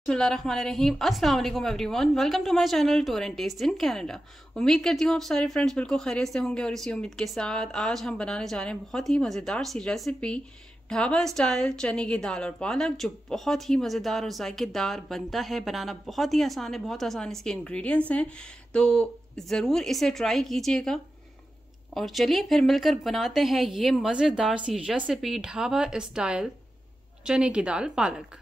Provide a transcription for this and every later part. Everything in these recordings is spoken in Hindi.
बिस्मिल्लाहिर्रहमानिर्रहीम। अस्सलाम वालेकुम everyone, welcome to my channel tour and taste in Canada. उम्मीद करती हूँ आप सारे फ्रेंड्स बिल्कुल खैरियत से होंगे और इसी उम्मीद के साथ आज हम बनाने जा रहे हैं बहुत ही मज़ेदार सी रेसिपी ढाबा स्टाइल चने की दाल और पालक, जो बहुत ही मज़ेदार और जायकेदार बनता है। बनाना बहुत ही आसान है, बहुत आसान इसके इंग्रेडिएंट्स हैं, तो ज़रूर इसे ट्राई कीजिएगा। और चलिए फिर मिलकर बनाते हैं ये मज़ेदार सी रेसिपी ढाबा स्टाइल चने की दाल पालक।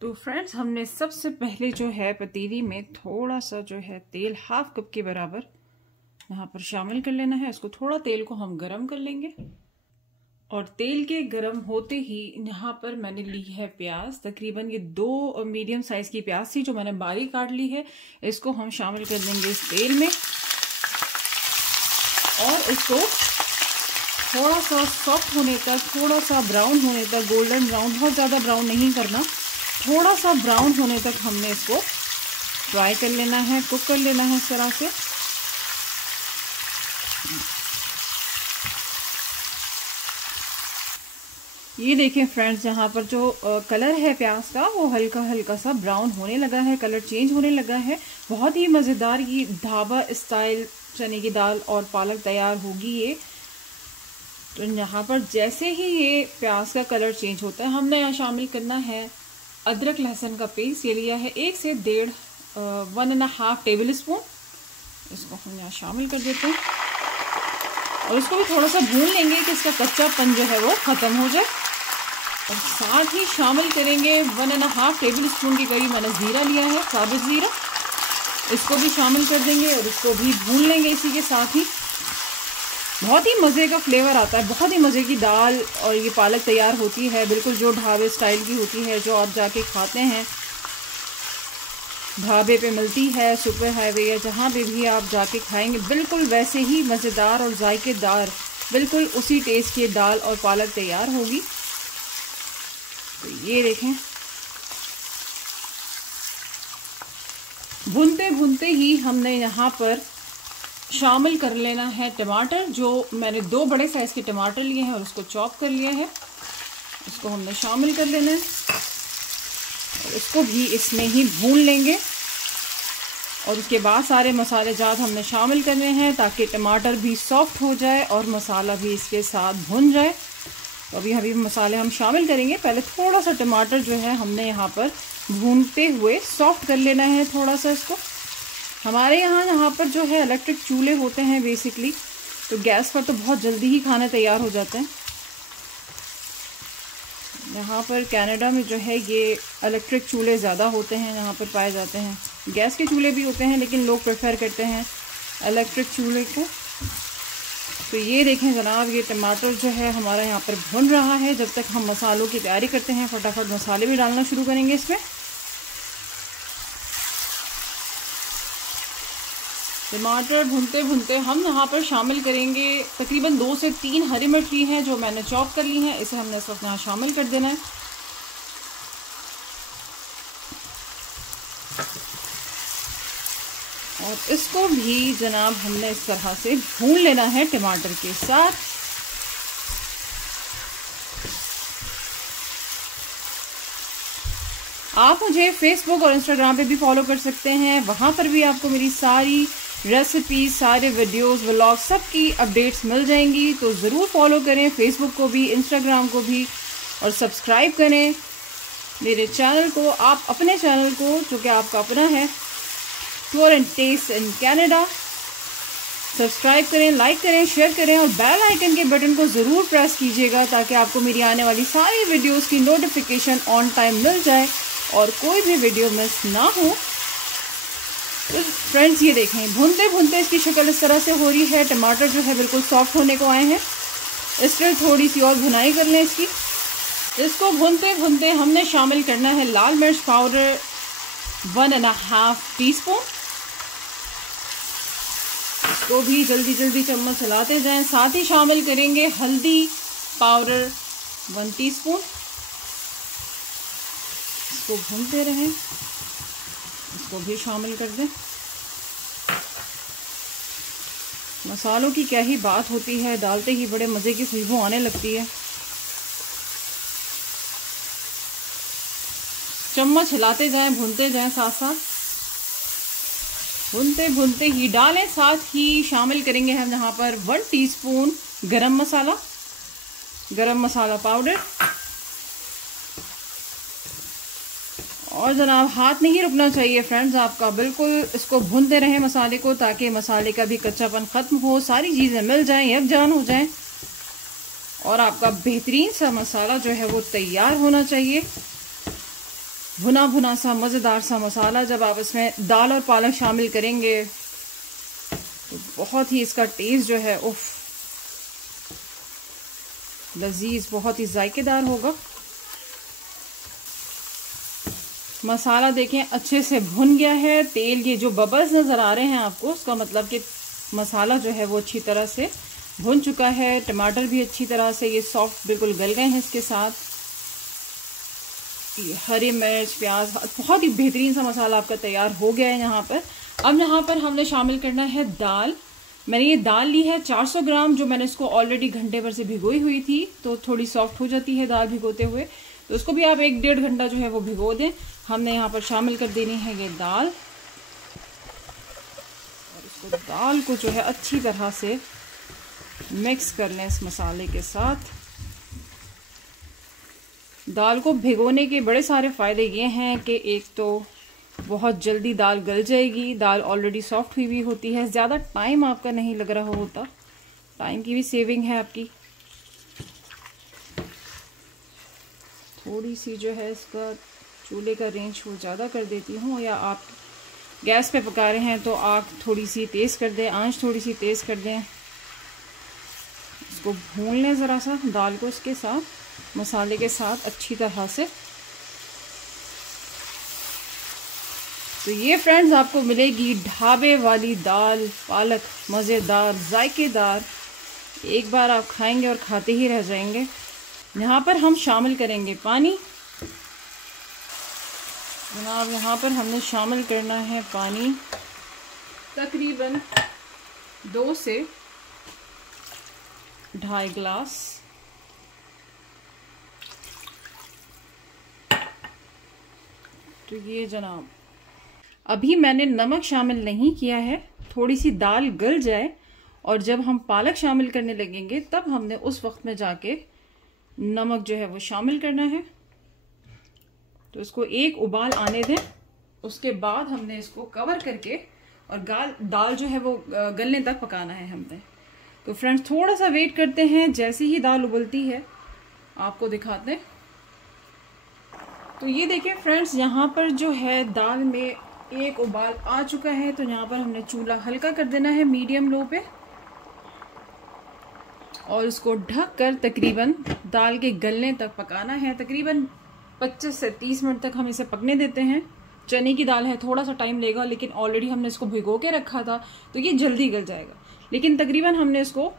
तो फ्रेंड्स, हमने सबसे पहले जो है पतीली में थोड़ा सा जो है तेल, हाफ कप के बराबर यहाँ पर शामिल कर लेना है। इसको थोड़ा तेल को हम गरम कर लेंगे और तेल के गरम होते ही यहाँ पर मैंने ली है प्याज। तकरीबन ये 2 मीडियम साइज की प्याज थी जो मैंने बारीक काट ली है। इसको हम शामिल कर देंगे इस तेल में और इसको थोड़ा सा सॉफ्ट होने तक, थोड़ा सा ब्राउन होने तक, गोल्डन ब्राउन, बहुत ज़्यादा ब्राउन नहीं करना, थोड़ा सा ब्राउन होने तक हमने इसको फ्राई कर लेना है, कुक कर लेना है इस तरह से। ये देखें फ्रेंड्स, यहाँ पर जो कलर है प्याज का वो हल्का हल्का सा ब्राउन होने लगा है, कलर चेंज होने लगा है। बहुत ही मज़ेदार ये ढाबा स्टाइल चने की दाल और पालक तैयार होगी ये। तो यहाँ पर जैसे ही ये प्याज का कलर चेंज होता है, हमने यहाँ शामिल करना है अदरक लहसुन का पेस्ट। ये लिया है 1 से 1.5 टेबल स्पून। इसको हम यहाँ शामिल कर देते हैं और इसको भी थोड़ा सा भून लेंगे कि इसका कच्चापन जो है वो ख़त्म हो जाए। और साथ ही शामिल करेंगे 1.5 टेबल स्पून के करीब मैंने ज़ीरा लिया है, साबुत ज़ीरा। इसको भी शामिल कर देंगे और इसको भी भून लेंगे इसी के साथ ही। बहुत ही मज़े का फ्लेवर आता है, बहुत ही मज़े की दाल और ये पालक तैयार होती है, बिल्कुल जो ढाबे स्टाइल की होती है, जो आप जाके खाते हैं, ढाबे पे मिलती है, सुपर हाईवे या जहाँ पे भी आप जाके खाएंगे, बिल्कुल वैसे ही मज़ेदार और जायकेदार, बिल्कुल उसी टेस्ट की दाल और पालक तैयार होगी। तो ये देखें, भूनते भूनते ही हमने यहाँ पर शामिल कर लेना है टमाटर। जो मैंने 2 बड़े साइज़ के टमाटर लिए हैं और उसको चॉप कर लिया है, इसको हमने शामिल कर लेना है और इसको भी इसमें ही भून लेंगे। और उसके बाद सारे मसाले जात हमने शामिल करने हैं ताकि टमाटर भी सॉफ्ट हो जाए और मसाला भी इसके साथ भुन जाए। तो अभी मसाले हम शामिल करेंगे। पहले थोड़ा सा टमाटर जो है हमने यहाँ पर भूनते हुए सॉफ्ट कर लेना है थोड़ा सा इसको। हमारे यहाँ पर जो है इलेक्ट्रिक चूल्हे होते हैं बेसिकली, तो गैस पर तो बहुत जल्दी ही खाना तैयार हो जाता है। यहाँ पर कनाडा में जो है ये इलेक्ट्रिक चूल्हे ज़्यादा होते हैं, यहाँ पर पाए जाते हैं। गैस के चूल्हे भी होते हैं लेकिन लोग प्रेफर करते हैं इलेक्ट्रिक चूल्हे को। तो ये देखें जनाब, ये टमाटर जो है हमारा यहाँ पर भुन रहा है। जब तक हम मसालों की तैयारी करते हैं, फटाफट मसाले भी डालना शुरू करेंगे इसमें। टमाटर भुनते भुनते हम यहाँ पर शामिल करेंगे तकरीबन 2 से 3 हरी मिर्च ली हैं जो मैंने चॉप कर ली हैं। इसे हमने इस वक्त यहाँ शामिल कर देना है और इसको भी जनाब हमने इस तरह से भून लेना है टमाटर के साथ। आप मुझे फेसबुक और इंस्टाग्राम पे भी फॉलो कर सकते हैं, वहाँ पर भी आपको मेरी सारी रेसिपी, सारे वीडियोस, व्लॉग, सब की अपडेट्स मिल जाएंगी। तो ज़रूर फॉलो करें फेसबुक को भी, इंस्टाग्राम को भी, और सब्सक्राइब करें मेरे चैनल को, आप अपने चैनल को जो कि आपका अपना है, tour and taste in Canada. Subscribe करें, लाइक करें, शेयर करें और बेल आइकन के बटन को ज़रूर प्रेस कीजिएगा ताकि आपको मेरी आने वाली सारी वीडियोस की नोटिफिकेशन ऑन टाइम मिल जाए और कोई भी वीडियो मिस ना हो। तो फ्रेंड्स, ये देखें, भूनते भूनते इसकी शक्ल इस तरह से हो रही है। टमाटर जो है बिल्कुल सॉफ्ट होने को आए हैं। इसमें थोड़ी सी और भुनाई कर लें इसकी। इसको भूनते भूनते हमने शामिल करना है लाल मिर्च पाउडर 1.5 टीस्पून। इसको भी जल्दी जल्दी चम्मच चलाते जाएं। साथ ही शामिल करेंगे हल्दी पाउडर 1 टीस्पून। इसको भूनते रहें, इसको भी शामिल कर दें। मसालों की क्या ही बात होती है, डालते ही बड़े मज़े की खुशबू आने लगती है। चम्मच हिलाते जाएं, भूनते जाएं, साथ साथ भूनते भूनते ही डालें। साथ ही शामिल करेंगे हम यहाँ पर 1 टीस्पून गरम मसाला पाउडर। और जनाब हाथ नहीं रुकना चाहिए फ्रेंड्स आपका, बिल्कुल इसको भूनते रहें मसाले को, ताकि मसाले का भी कच्चापन खत्म हो, सारी चीज़ें मिल जाएं, यकजान हो जाएं और आपका बेहतरीन सा मसाला जो है वो तैयार होना चाहिए। भुना भुना सा मज़ेदार सा मसाला जब आप इसमें दाल और पालक शामिल करेंगे तो बहुत ही इसका टेस्ट जो है उफ लजीज, बहुत ही जायकेदार होगा। मसाला देखें अच्छे से भुन गया है, तेल के जो बबल्स नज़र आ रहे हैं आपको, उसका मतलब कि मसाला जो है वो अच्छी तरह से भुन चुका है। टमाटर भी अच्छी तरह से ये सॉफ्ट बिल्कुल गल गए हैं। इसके साथ हरी मिर्च, प्याज, बहुत ही बेहतरीन सा मसाला आपका तैयार हो गया है यहाँ पर। अब यहाँ पर हमने शामिल करना है दाल। मैंने ये दाल ली है 400 ग्राम, जो मैंने इसको ऑलरेडी घंटे भर से भिगोई हुई थी, तो थोड़ी सॉफ्ट हो जाती है दाल भिगोते हुए, तो उसको भी आप 1-1.5 घंटा जो है वो भिगो दें। हमने यहाँ पर शामिल कर देनी है ये दाल, और इसको दाल को जो है अच्छी तरह से मिक्स कर लें इस मसाले के साथ। दाल को भिगोने के बड़े सारे फ़ायदे ये हैं कि एक तो बहुत जल्दी दाल गल जाएगी, दाल ऑलरेडी सॉफ्ट हुई होती है, ज़्यादा टाइम आपका नहीं लग रहा होता, टाइम की भी सेविंग है आपकी। थोड़ी सी जो है इसका चूल्हे का रेंज वो ज़्यादा कर देती हूँ, या आप गैस पे पका रहे हैं तो आग थोड़ी सी तेज़ कर दें, आंच थोड़ी सी तेज़ कर दें। इसको भून लें ज़रा सा दाल को इसके साथ, मसाले के साथ अच्छी तरह से। तो ये फ्रेंड्स आपको मिलेगी ढाबे वाली दाल पालक, मज़ेदार जायकेदार। एक बार आप खाएंगे और खाते ही रह जाएंगे। यहाँ पर हम शामिल करेंगे पानी। जनाब यहाँ पर हमने शामिल करना है पानी, तकरीबन 2 से 2.5 गिलास। तो ये जनाब अभी मैंने नमक शामिल नहीं किया है, थोड़ी सी दाल गल जाए और जब हम पालक शामिल करने लगेंगे तब हमने उस वक्त में जाके नमक जो है वो शामिल करना है। तो इसको एक उबाल आने दें, उसके बाद हमने इसको कवर करके और दाल जो है वो गलने तक पकाना है हमने। तो फ्रेंड्स थोड़ा सा वेट करते हैं, जैसे ही दाल उबलती है आपको दिखाते हैं। तो ये देखिए फ्रेंड्स, यहाँ पर जो है दाल में एक उबाल आ चुका है, तो यहाँ पर हमने चूल्हा हल्का कर देना है मीडियम लो पे, और इसको ढक कर तकरीबन दाल के गलने तक पकाना है। तकरीबन 25 से 30 मिनट तक हम इसे पकने देते हैं। चने की दाल है, थोड़ा सा टाइम लेगा, लेकिन ऑलरेडी हमने इसको भिगो के रखा था तो ये जल्दी गल जाएगा। लेकिन तकरीबन हमने इसको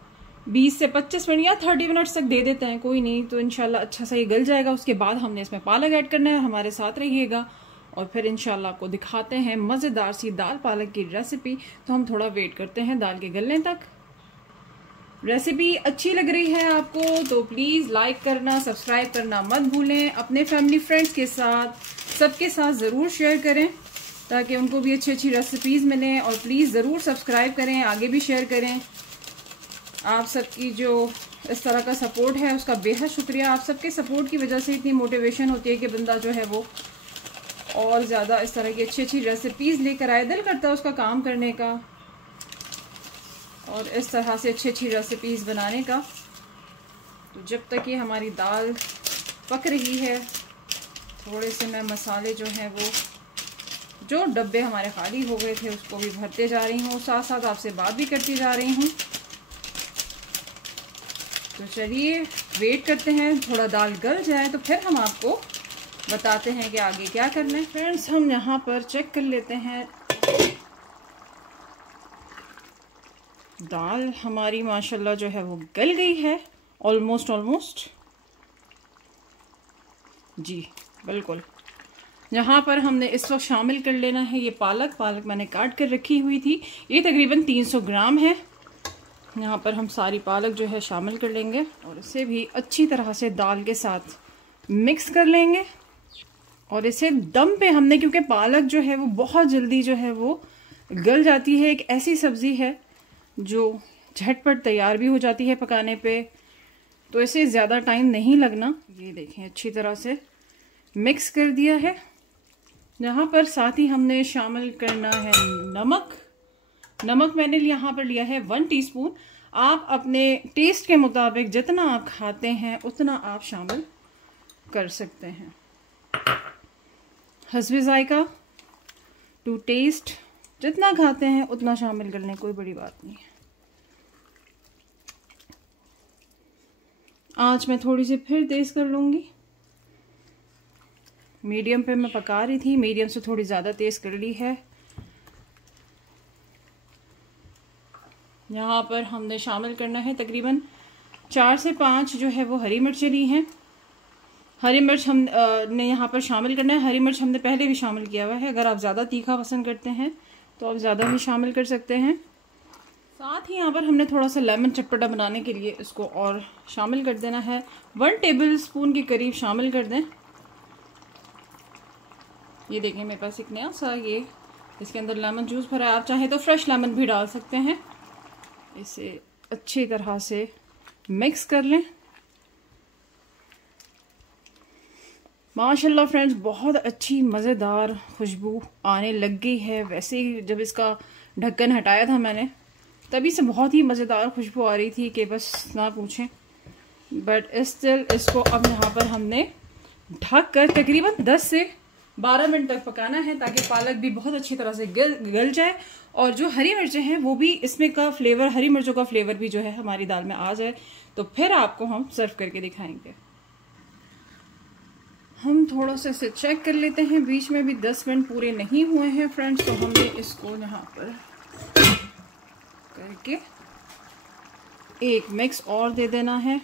20 से 25 मिनट या 30 मिनट्स तक दे देते हैं, कोई नहीं, तो इंशाल्लाह अच्छा सा ये गल जाएगा। उसके बाद हमने इसमें पालक ऐड करना है। हमारे साथ रहिएगा और फिर इंशाल्लाह आपको दिखाते हैं मज़ेदार सी दाल पालक की रेसिपी। तो हम थोड़ा वेट करते हैं दाल के गलने तक। रेसिपी अच्छी लग रही है आपको तो प्लीज़ लाइक करना, सब्सक्राइब करना मत भूलें। अपने फैमिली फ्रेंड्स के साथ, सबके साथ ज़रूर शेयर करें ताकि उनको भी अच्छी अच्छी रेसिपीज़ मिलें। और प्लीज़ ज़रूर सब्सक्राइब करें, आगे भी शेयर करें। आप सबकी जो इस तरह का सपोर्ट है उसका बेहद शुक्रिया। आप सबके सपोर्ट की वजह से इतनी मोटिवेशन होती है कि बंदा जो है वो और ज़्यादा इस तरह की अच्छी अच्छी रेसिपीज़ लेकर आए। दिल करता है उसका काम करने का और इस तरह से अच्छी अच्छी रेसिपीज़ बनाने का। तो जब तक ये हमारी दाल पक रही है, थोड़े से मैं मसाले जो हैं वो, जो डब्बे हमारे खाली हो गए थे उसको भी भरते जा रही हूँ, साथ साथ आपसे बात भी करती जा रही हूँ। तो चलिए वेट करते हैं, थोड़ा दाल गल जाए तो फिर हम आपको बताते हैं कि आगे क्या करना है। फ्रेंड्स हम यहाँ पर चेक कर लेते हैं, दाल हमारी माशाल्लाह जो है वो गल गई है, ऑलमोस्ट जी बिल्कुल। यहाँ पर हमने इस वक्त शामिल कर लेना है ये पालक मैंने काट कर रखी हुई थी, ये तकरीबन 300 ग्राम है। यहाँ पर हम सारी पालक जो है शामिल कर लेंगे और इसे भी अच्छी तरह से दाल के साथ मिक्स कर लेंगे। और इसे दम पे हमने, क्योंकि पालक जो है वो बहुत जल्दी जो है वो गल जाती है, एक ऐसी सब्जी है जो झटपट तैयार भी हो जाती है पकाने पे, तो इसे ज़्यादा टाइम नहीं लगना। ये देखें अच्छी तरह से मिक्स कर दिया है। यहाँ पर साथ ही हमने शामिल करना है नमक। नमक मैंने यहाँ पर लिया है 1 टीस्पून। आप अपने टेस्ट के मुताबिक जितना आप खाते हैं उतना आप शामिल कर सकते हैं। हस्बे जायका, टू टेस्ट, जितना खाते हैं उतना शामिल कर लें, कोई बड़ी बात नहीं है। आज मैं थोड़ी सी फिर तेज कर लूँगी। मीडियम पे मैं पका रही थी, मीडियम से थोड़ी ज़्यादा तेज़ कर ली है। यहाँ पर हमने शामिल करना है तकरीबन 4 से 5 जो है वो हरी मिर्चें ली हैं। हरी मिर्च हम ने यहाँ पर शामिल करना है। हरी मिर्च हमने पहले भी शामिल किया हुआ है। अगर आप ज़्यादा तीखा पसंद करते हैं तो आप ज़्यादा भी शामिल कर सकते हैं। साथ ही यहाँ पर हमने थोड़ा सा लेमन चटपटा बनाने के लिए इसको और शामिल कर देना है। 1 टेबल स्पून के करीब शामिल कर दें। ये देखें मेरे पास एक नया सा ये इसके अंदर लेमन जूस भरा है। आप चाहें तो फ्रेश लेमन भी डाल सकते हैं। इसे अच्छी तरह से मिक्स कर लें। माशाल्लाह फ्रेंड्स, बहुत अच्छी मज़ेदार खुशबू आने लग गई है। वैसे ही जब इसका ढक्कन हटाया था मैंने, तभी से बहुत ही मज़ेदार खुशबू आ रही थी कि बस ना पूछें। बट स्टिल इसको अब यहाँ पर हमने ढक कर तकरीबन 10 से 12 मिनट तक पकाना है, ताकि पालक भी बहुत अच्छी तरह से गल जाए और जो हरी मिर्चें हैं वो भी इसमें का फ्लेवर, हरी मिर्चों का फ्लेवर भी जो है हमारी दाल में आ जाए। तो फिर आपको हम सर्व करके दिखाएंगे। हम थोड़ा सा इसे चेक कर लेते हैं। बीच में भी 10 मिनट पूरे नहीं हुए हैं फ्रेंड्स, तो हमने इसको यहाँ पर करके एक मिक्स और दे देना है।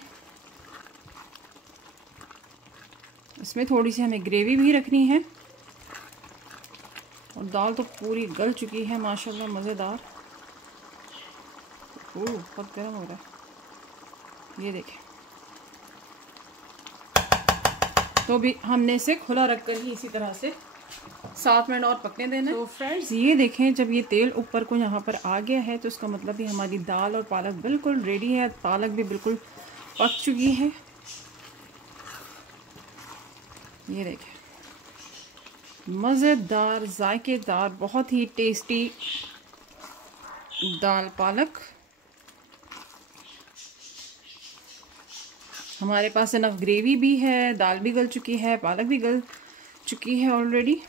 इसमें थोड़ी सी हमें ग्रेवी भी रखनी है। और दाल तो पूरी गल चुकी है माशाल्लाह, मज़ेदार। बहुत गर्म हो रहा है, ये देखें। तो भी हमने इसे खुला रखकर ही इसी तरह से 7 मिनट और पकने देना है। तो फ्रेंड्स ये देखें, जब ये तेल ऊपर को यहाँ पर आ गया है तो इसका मतलब भी हमारी दाल और पालक बिल्कुल रेडी है। पालक भी बिल्कुल पक चुकी है। ये देखें, मज़ेदार, जायकेदार, बहुत ही टेस्टी दाल पालक। हमारे पास इनफ ग्रेवी भी है, दाल भी गल चुकी है, पालक भी गल चुकी है ऑलरेडी।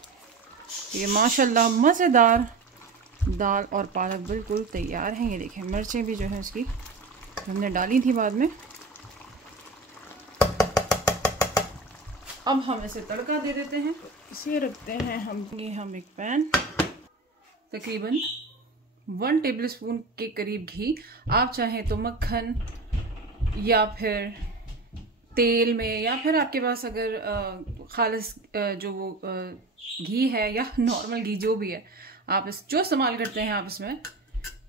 ये माशाल्लाह मज़ेदार दाल और पालक बिल्कुल तैयार हैं। ये देखें, मिर्चें भी जो है इसकी हमने डाली थी बाद में। अब हम इसे तड़का दे देते हैं। इसे रखते हैं हम एक पैन, तकरीबन 1 टेबलस्पून के करीब घी। आप चाहें तो मक्खन या फिर तेल में, या फिर आपके पास अगर खालिस जो वो घी है या नॉर्मल घी जो भी है, आप जो इस्तेमाल करते हैं आप इसमें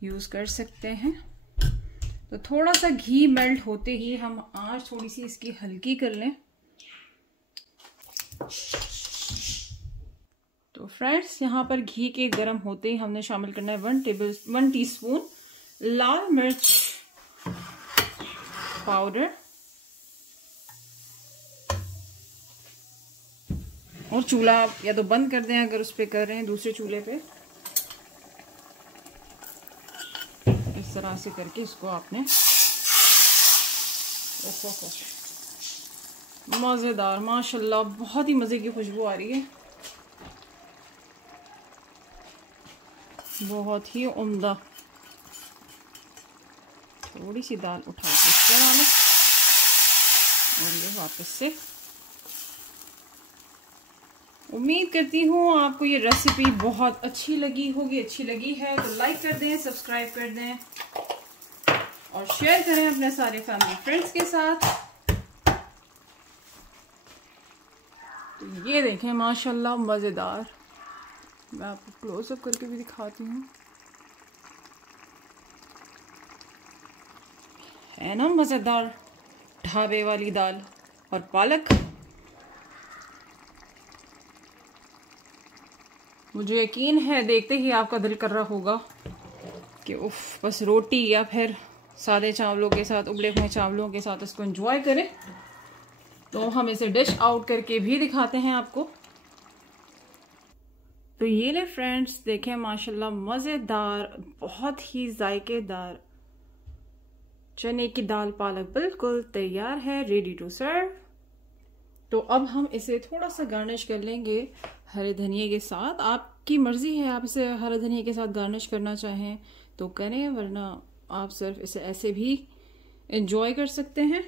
यूज़ कर सकते हैं। तो थोड़ा सा घी मेल्ट होते ही हम आंच थोड़ी सी इसकी हल्की कर लें। तो फ्रेंड्स यहाँ पर घी के गर्म होते ही हमने शामिल करना है 1 टीस्पून लाल मिर्च पाउडर। और चूल्हा या तो बंद कर दें अगर उस पे कर रहे हैं, दूसरे चूल्हे पे इस तरह से करके इसको आपने, मज़ेदार माशाल्लाह, बहुत ही मज़े की खुशबू आ रही है, बहुत ही उम्दा। थोड़ी सी दाल उठा के इसके डालें और ये वापस से। उम्मीद करती हूँ आपको ये रेसिपी बहुत अच्छी लगी होगी। अच्छी लगी है तो लाइक कर दें, सब्सक्राइब कर दें और शेयर करें अपने सारे फैमिली फ्रेंड्स के साथ। तो ये देखें माशाल्लाह मज़ेदार। मैं आपको क्लोजअप करके भी दिखाती हूँ, है ना मज़ेदार ढाबे वाली दाल और पालक। मुझे यकीन है देखते ही आपका दिल कर रहा होगा कि उफ बस रोटी या फिर सादे चावलों के साथ, उबले हुए चावलों के साथ इसको एंजॉय करें। तो हम इसे डिश आउट करके भी दिखाते हैं आपको। तो ये ले फ्रेंड्स, देखें माशाल्लाह मज़ेदार, बहुत ही जायकेदार चने की दाल पालक बिल्कुल तैयार है, रेडी टू सर्व। तो अब हम इसे थोड़ा सा गार्निश कर लेंगे हरे धनिए के साथ। आपकी मर्जी है, आप इसे हरे धनिए के साथ गार्निश करना चाहें तो करें, वरना आप सिर्फ इसे ऐसे भी एंजॉय कर सकते हैं।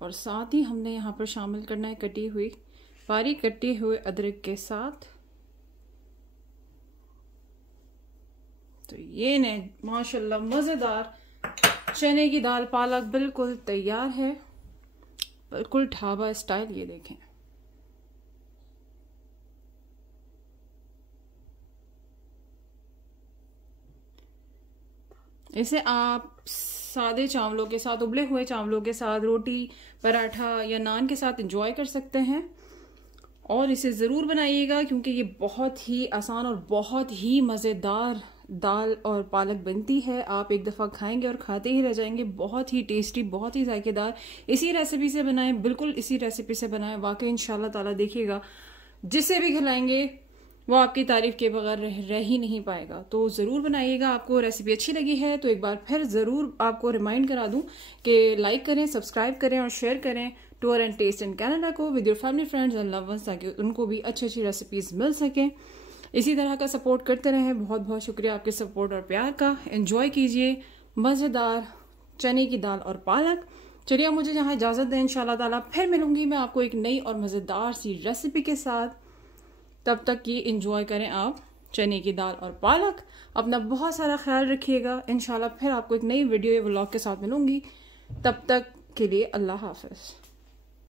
और साथ ही हमने यहाँ पर शामिल करना है कटी हुई, बारीक कटे हुए अदरक के साथ। तो ये ने माशाल्लाह मज़ेदार चने की दाल पालक बिल्कुल तैयार है, बिल्कुल ढाबा स्टाइल। ये देखें, इसे आप सादे चावलों के साथ, उबले हुए चावलों के साथ, रोटी, पराठा या नान के साथ एंजॉय कर सकते हैं। और इसे ज़रूर बनाइएगा क्योंकि ये बहुत ही आसान और बहुत ही मज़ेदार दाल और पालक बनती है। आप एक दफ़ा खाएंगे और खाते ही रह जाएंगे। बहुत ही टेस्टी, बहुत ही जायकेदार। इसी रेसिपी से बनाएं, बिल्कुल इसी रेसिपी से बनाएं। वाकई इंशाल्लाह ताला देखिएगा, जिसे भी खिलाएंगे वो आपकी तारीफ के बगैर रह ही नहीं पाएगा। तो ज़रूर बनाइएगा। आपको रेसिपी अच्छी लगी है तो एक बार फिर ज़रूर आपको रिमाइंड करा दूं कि लाइक करें, सब्सक्राइब करें और शेयर करें tour and taste in Canada को with your family, friends and loved ones, ताकि उनको भी अच्छी अच्छी रेसिपीज़ मिल सकें। इसी तरह का सपोर्ट करते रहें। बहुत बहुत शुक्रिया आपके सपोर्ट और प्यार का। एंजॉय कीजिए मज़ेदार चने की दाल और पालक। चलिए मुझे यहाँ इजाज़त दें, इंशाल्लाह ताला फिर मिलूंगी मैं आपको एक नई और मज़ेदार सी रेसिपी के साथ। तब तक ये एंजॉय करें आप चने की दाल और पालक। अपना बहुत सारा ख्याल रखिएगा। इंशाल्लाह फिर आपको एक नई वीडियो या व्लॉग के साथ मिलूंगी। तब तक के लिए अल्लाह हाफ़िज़।